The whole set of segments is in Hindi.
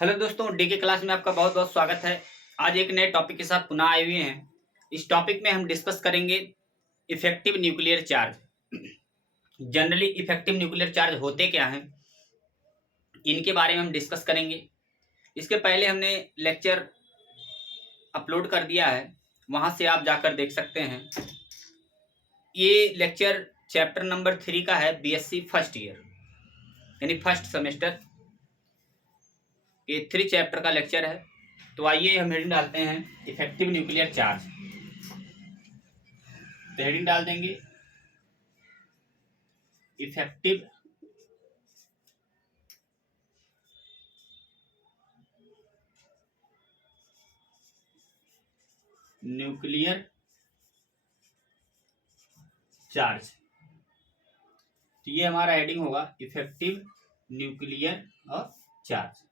हेलो दोस्तों, डीके क्लास में आपका बहुत बहुत स्वागत है। आज एक नए टॉपिक के साथ पुनः आए हुए हैं। इस टॉपिक में हम डिस्कस करेंगे effective nuclear charge. Generally effective nuclear charge होते क्या हैं, इनके बारे में हम डिस्कस करेंगे। इसके पहले हमने लेक्चर अपलोड कर दिया है, वहां से आप जाकर देख सकते हैं। ये लेक्चर चैप्टर नंबर 3 का है, बीएससी फर्स्ट ईयर यानी फर्स्ट सेमेस्टर। ये 3 चैप्टर का लेक्चर है। तो आइए हम हेडिंग डालते हैं इफेक्टिव न्यूक्लियर चार्ज। तो हेडिंग डाल देंगे इफेक्टिव न्यूक्लियर चार्ज। तो ये हमारा हेडिंग होगा इफेक्टिव न्यूक्लियर और charge.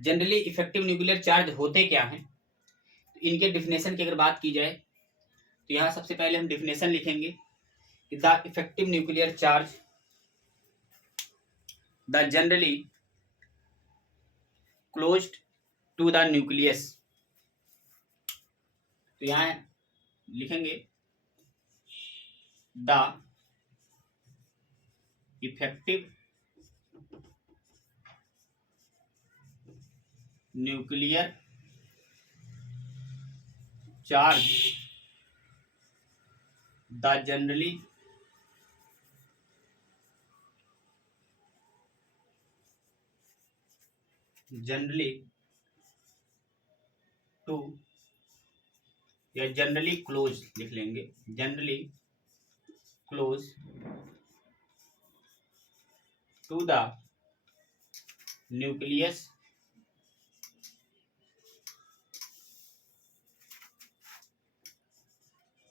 Generally effective nuclear charge होते क्या हैं, तो इनके डिफिनेशन की अगर बात की जाए तो यहाँ सबसे पहले हम डिफिनेशन लिखेंगे कि the effective nuclear charge the generally closed to the nucleus. तो यहाँ लिखेंगे the effective nuclear charge the generally to या जनरली क्लोज लिख लेंगे, generally close to the nucleus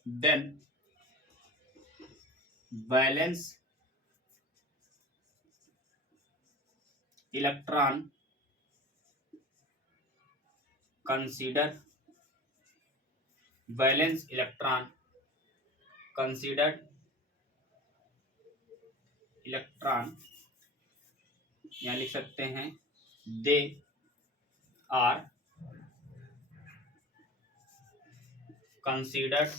then valence electron considered electron यहाँ लिख सकते हैं they are considered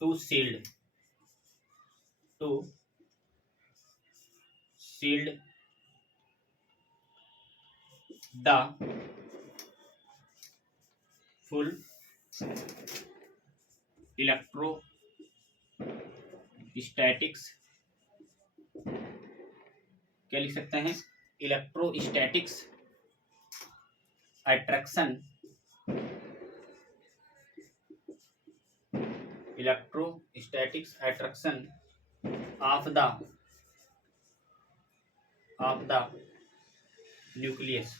to shield the full electrostatics। क्या लिख सकते हैं, electrostatics attraction of the nucleus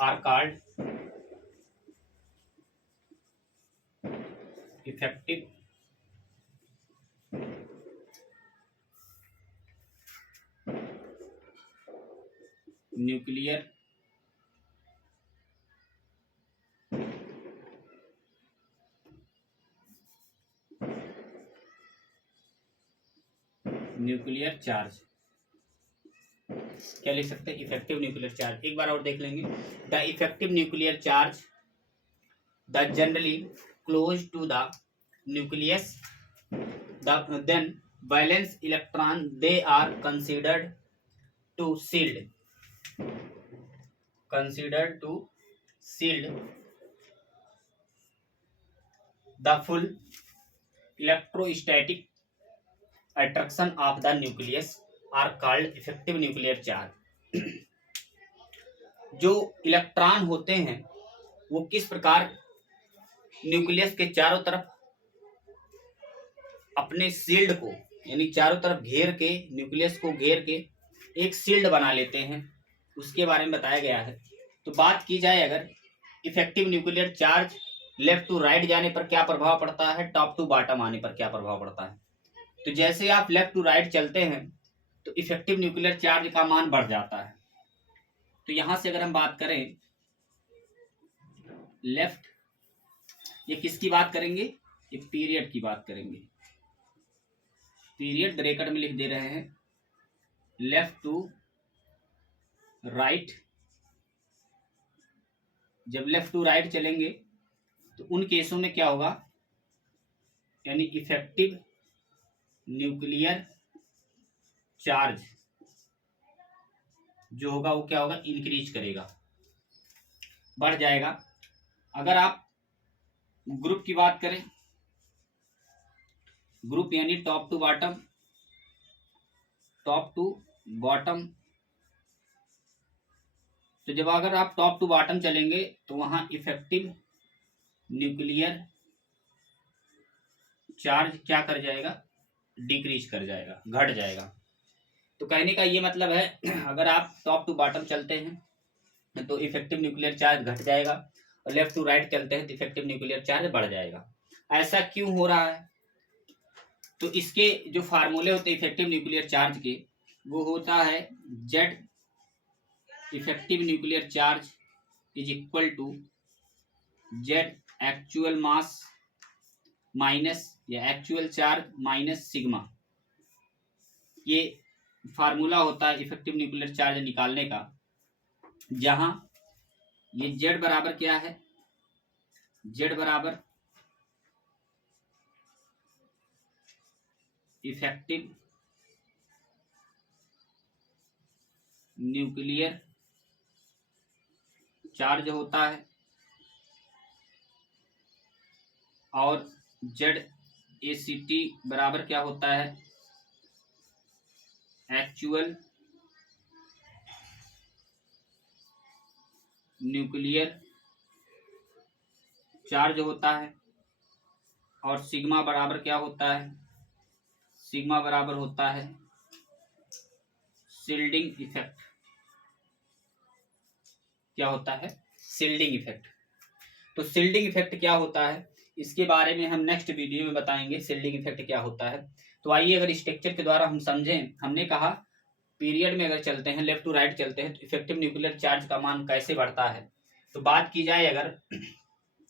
are called effective nuclear charge. क्या लिख सकते हैं, इफेक्टिव न्यूक्लियर चार्ज। एक बार और देख लेंगे, the effective nuclear charge the generally close to the nucleus then valence electron they are considered to shield the full electrostatic attraction of the nucleus are called effective nuclear charge। जो इलेक्ट्रॉन होते हैं वो किस प्रकार न्यूक्लियस के चारों तरफ अपने शील्ड को यानी चारों तरफ घेर के, न्यूक्लियस को घेर के एक शील्ड बना लेते हैं, उसके बारे में बताया गया है। तो बात की जाए अगर effective nuclear charge left to right जाने पर क्या प्रभाव पड़ता है, टॉप टू बॉटम आने पर क्या प्रभाव पड़ता है। तो जैसे आप लेफ्ट टू राइट चलते हैं तो इफेक्टिव न्यूक्लियर चार्ज का मान बढ़ जाता है। तो यहां से अगर हम बात करें लेफ्ट, ये किसकी बात करेंगे, ये पीरियड की बात करेंगे। पीरियड ब्रैकेट में लिख दे रहे हैं लेफ्ट टू राइट, जब लेफ्ट टू राइट चलेंगे तो उन केसों में क्या होगा, यानी इफेक्टिव न्यूक्लियर चार्ज जो होगा वो क्या होगा, इंक्रीज करेगा, बढ़ जाएगा। अगर आप ग्रुप की बात करें, ग्रुप यानी top to bottom, top to bottom, तो जब अगर आप टॉप टू बॉटम चलेंगे तो वहां इफेक्टिव न्यूक्लियर चार्ज क्या कर जाएगा, डिक्रीज कर जाएगा, घट जाएगा। तो कहने का ये मतलब है अगर आप टॉप टू बॉटम चलते हैं तो इफेक्टिव न्यूक्लियर चार्ज घट जाएगा, और लेफ्ट टू राइट चलते हैं तो इफेक्टिव न्यूक्लियर चार्ज बढ़ जाएगा। ऐसा क्यों हो रहा है, तो इसके जो फार्मूले होते हैं इफेक्टिव न्यूक्लियर चार्ज के, वो होता है Z effective nuclear charge is equal to Z actual mass minus या एक्चुअल चार्ज माइनस सिग्मा। ये फार्मूला होता है इफेक्टिव न्यूक्लियर चार्ज निकालने का, जहां ये जेड बराबर क्या है, जेड बराबर इफेक्टिव न्यूक्लियर चार्ज होता है, और जेड ए सी टी बराबर क्या होता है, एक्चुअल न्यूक्लियर चार्ज होता है, और सिग्मा बराबर क्या होता है, सिग्मा बराबर होता है शिल्डिंग इफेक्ट। क्या होता है, शिल्डिंग इफेक्ट। तो शिल्डिंग इफेक्ट क्या होता है इसके बारे में हम नेक्स्ट वीडियो में बताएंगे, शिल्डिंग इफेक्ट क्या होता है। तो आइए अगर स्ट्रक्चर के द्वारा हम समझें, हमने कहा पीरियड में अगर चलते हैं, लेफ्ट टू राइट चलते हैं तो इफेक्टिव न्यूक्लियर चार्ज का मान कैसे बढ़ता है। तो बात की जाए अगर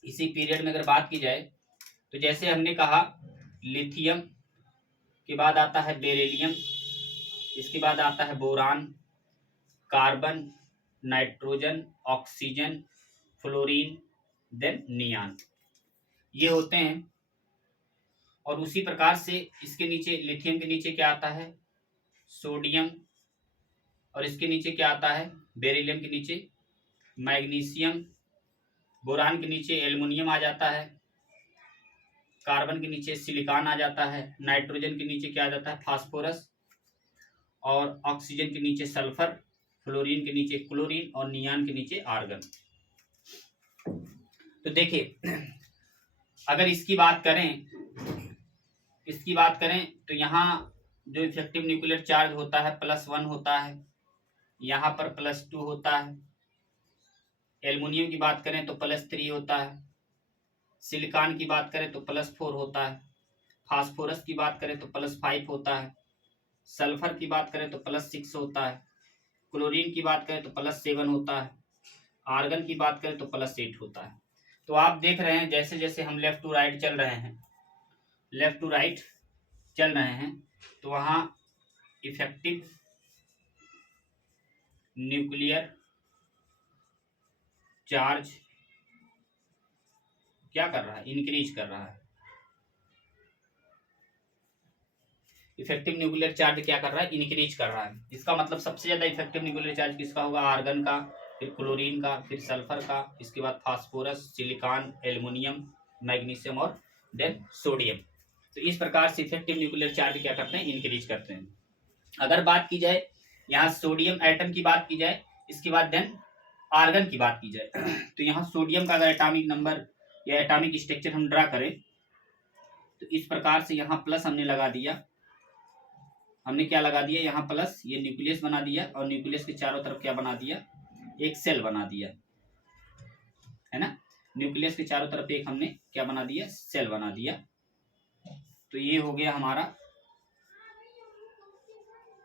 इसी पीरियड में अगर बात की जाए तो जैसे हमने कहा लिथियम के बाद आता है बेरिलियम, इसके बाद आता है boron, carbon, nitrogen, oxygen, fluorine, then neon, ये होते हैं। और उसी प्रकार से इसके नीचे लिथियम के नीचे क्या आता है, सोडियम, और इसके नीचे क्या आता है, बेरिलियम के नीचे मैग्नीशियम, बोरान के नीचे एल्युमिनियम आ जाता है, कार्बन के नीचे सिलिकॉन आ जाता है, नाइट्रोजन के नीचे क्या आ जाता है, फास्फोरस, और ऑक्सीजन के नीचे सल्फर, फ्लोरीन के नीचे क्लोरीन, और नियान के नीचे आर्गन। तो देखिए अगर इसकी बात करें तो यहाँ जो इफेक्टिव न्यूक्लियर चार्ज होता है +1 होता है, यहाँ पर +2 होता है, एल्युमिनियम की बात करें तो +3 होता है, सिलिकॉन की बात करें तो +4 होता है, फास्फोरस की बात करें तो +5 होता है, सल्फर की बात करें तो +6 होता है, क्लोरीन की बात करें तो +7 होता है, आर्गन की बात करें तो +8 होता है। तो आप देख रहे हैं जैसे जैसे हम लेफ्ट टू राइट चल रहे हैं, लेफ्ट टू राइट चल रहे हैं, तो वहाँ इफेक्टिव न्यूक्लियर चार्ज क्या कर रहा है, इंक्रीज कर रहा है। इफेक्टिव न्यूक्लियर चार्ज क्या कर रहा है, इंक्रीज कर रहा है। इसका मतलब सबसे ज्यादा इफेक्टिव न्यूक्लियर चार्ज किसका होगा, आर्गन का, फिर क्लोरीन का, फिर सल्फर का, इसके बाद फास्फोरस, सिलिकॉन, एल्युमिनियम, मैग्नीशियम और देन सोडियम। तो इस प्रकार से इफेक्टिव न्यूक्लियर चार्ज क्या करते हैं, इंक्रीज करते हैं। अगर बात की जाए यहाँ सोडियम एटम की बात की जाए, इसके बाद देन आर्गन की बात की जाए, तो यहाँ सोडियम का अगर एटॉमिक नंबर या एटॉमिक स्ट्रक्चर हम ड्रा करें तो इस प्रकार से यहाँ प्लस हमने लगा दिया, हमने क्या लगा दिया यहाँ प्लस, ये न्यूक्लियस बना दिया, और न्यूक्लियस के चारों तरफ क्या बना दिया, एक सेल बना दिया, है ना। न्यूक्लियस के चारों तरफ एक हमने क्या बना दिया, सेल बना दिया। तो ये हो गया हमारा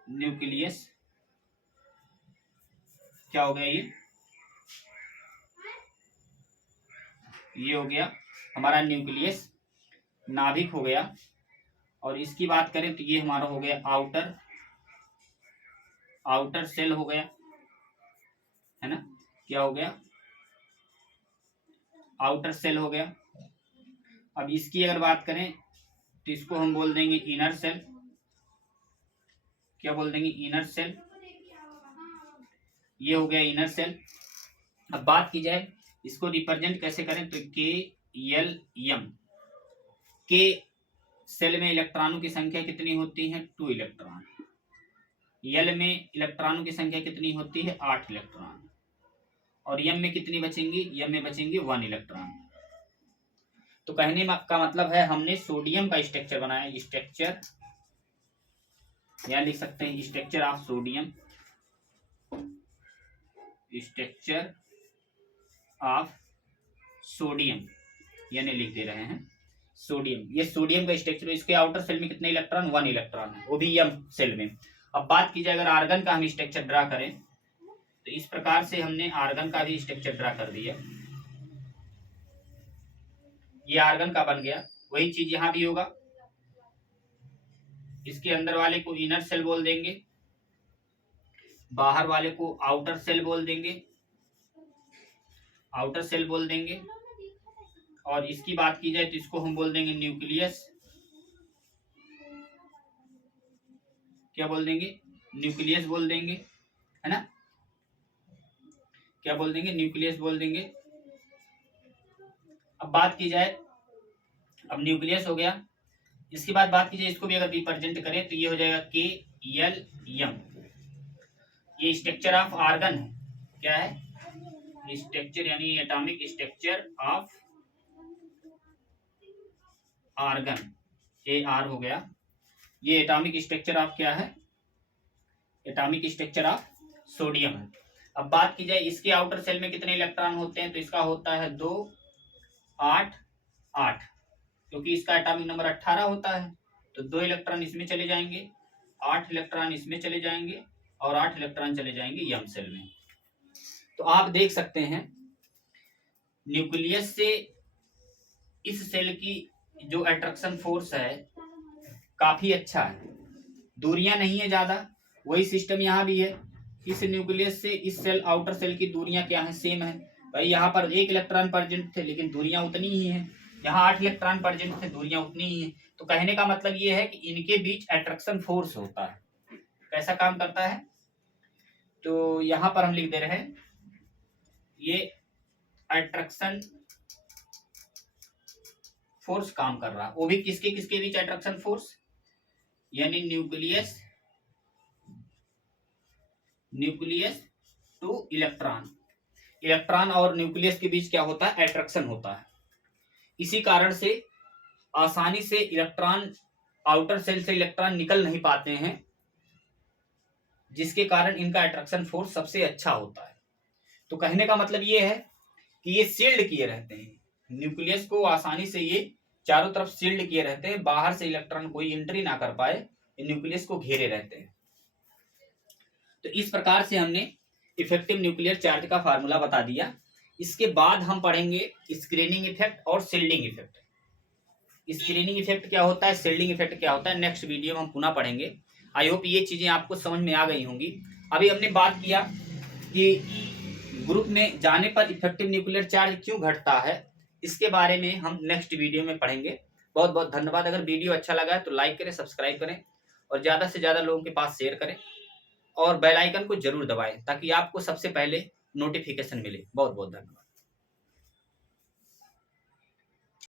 न्यूक्लियस, क्या हो गया ये हो गया हमारा न्यूक्लियस, नाभिक हो गया। और इसकी बात करें तो ये हमारा हो गया आउटर आउटर सेल हो गया, है ना, क्या हो गया, आउटर सेल हो गया। अब इसकी अगर बात करें तो इसको हम बोल देंगे इनर सेल, क्या बोल देंगे, इनर सेल, ये हो गया इनर सेल। अब बात की जाए इसको रिप्रेजेंट कैसे करें तो के एल एम, के सेल में इलेक्ट्रॉनों की संख्या कितनी होती है, 2 इलेक्ट्रॉन, एल में इलेक्ट्रॉनों की संख्या कितनी होती है, 8 इलेक्ट्रॉन, और एम में कितनी बचेंगी, एम में बचेंगी 1 इलेक्ट्रॉन। तो कहने का मतलब है हमने सोडियम का स्ट्रक्चर बनाया, स्ट्रक्चर, या लिख सकते हैं structure of sodium, structure of sodium, यानी लिख दे रहे हैं सोडियम, ये सोडियम का स्ट्रक्चर। इसके आउटर सेल में कितने इलेक्ट्रॉन, 1 इलेक्ट्रॉन है, वो भी एम सेल में। अब बात की जाए अगर आर्गन का हम स्ट्रक्चर ड्रा करें तो इस प्रकार से हमने आर्गन का भी स्ट्रक्चर ड्रा कर दिया, ये आर्गन का बन गया। वही चीज यहां भी होगा, इसके अंदर वाले को इनर सेल बोल देंगे, बाहर वाले को आउटर सेल बोल देंगे, आउटर सेल बोल देंगे। और इसकी बात की जाए तो इसको हम बोल देंगे न्यूक्लियस, क्या बोल देंगे, न्यूक्लियस बोल देंगे, है ना, क्या बोल देंगे, न्यूक्लियस बोल देंगे। अब बात की जाए, अब न्यूक्लियस हो गया, इसके बाद बात की जाए इसको भी अगर रिप्रेजेंट करें तो ये हो जाएगा के एल एम, ये स्ट्रक्चर ऑफ आर्गन है, क्या है, स्ट्रक्चर यानी atomic structure of argon, A R हो गया, ये एटॉमिक स्ट्रक्चर ऑफ क्या है, एटॉमिक स्ट्रक्चर ऑफ सोडियम है। अब बात की जाए इसके आउटर सेल में कितने इलेक्ट्रॉन होते हैं तो इसका होता है 2 8 8, क्योंकि इसका एटॉमिक नंबर 18 होता है, तो 2 इलेक्ट्रॉन इसमें चले जाएंगे, 8 इलेक्ट्रॉन इसमें चले जाएंगे, और 8 इलेक्ट्रॉन चले जाएंगे एम सेल में। तो आप देख सकते हैं न्यूक्लियस से इस सेल की जो अट्रैक्शन फोर्स है काफी अच्छा है, दूरियां नहीं है ज्यादा, वही सिस्टम यहाँ भी है, इस न्यूक्लियस से इस सेल आउटर सेल की दूरियां क्या है, सेम है। भाई यहाँ पर 1 इलेक्ट्रॉन प्रेजेंट थे लेकिन दूरियां उतनी ही है, यहाँ 8 इलेक्ट्रॉन प्रेजेंट थे, दूरियां उतनी ही है। तो कहने का मतलब ये है कि इनके बीच अट्रैक्शन फोर्स होता है, कैसा काम करता है, तो यहाँ पर हम लिख दे रहे हैं ये अट्रैक्शन फोर्स काम कर रहा है, वो भी किसके किसके बीच अट्रैक्शन फोर्स, यानी न्यूक्लियस टू इलेक्ट्रॉन, इलेक्ट्रॉन और न्यूक्लियस के बीच क्या होता है, अट्रैक्शन होता है। इसी कारण से आसानी से इलेक्ट्रॉन, आउटर सेल से इलेक्ट्रॉन निकल नहीं पाते हैं, जिसके कारण इनका अट्रैक्शन फोर्स सबसे अच्छा होता है। तो कहने का मतलब ये है कि ये सील्ड किए रहते हैं, न्यूक्लियस को आसानी से ये चारों तरफ सील्ड किए रहते हैं, बाहर से इलेक्ट्रॉन कोई एंट्री ना कर पाए, न्यूक्लियस को घेरे रहते हैं। तो इस प्रकार से हमने इफेक्टिव न्यूक्लियर चार्ज का फार्मूला बता दिया। इसके बाद हम पढ़ेंगे स्क्रीनिंग इफेक्ट और शील्डिंग इफेक्ट। स्क्रीनिंग इफेक्ट क्या होता है, शील्डिंग इफेक्ट क्या होता है, नेक्स्ट वीडियो में हम पुनः पढ़ेंगे। आई होप ये चीजें आपको समझ में आ गई होंगी। अभी हमने बात किया कि ग्रुप में जाने पर इफेक्टिव न्यूक्लियर चार्ज क्यों घटता है, इसके बारे में हम नेक्स्ट वीडियो में पढ़ेंगे। बहुत बहुत धन्यवाद। अगर वीडियो अच्छा लगा है तो लाइक करें, सब्सक्राइब करें और ज़्यादा से ज़्यादा लोगों के पास शेयर करें और बेल आइकन को जरूर दबाएं ताकि आपको सबसे पहले नोटिफिकेशन मिले। बहुत बहुत धन्यवाद।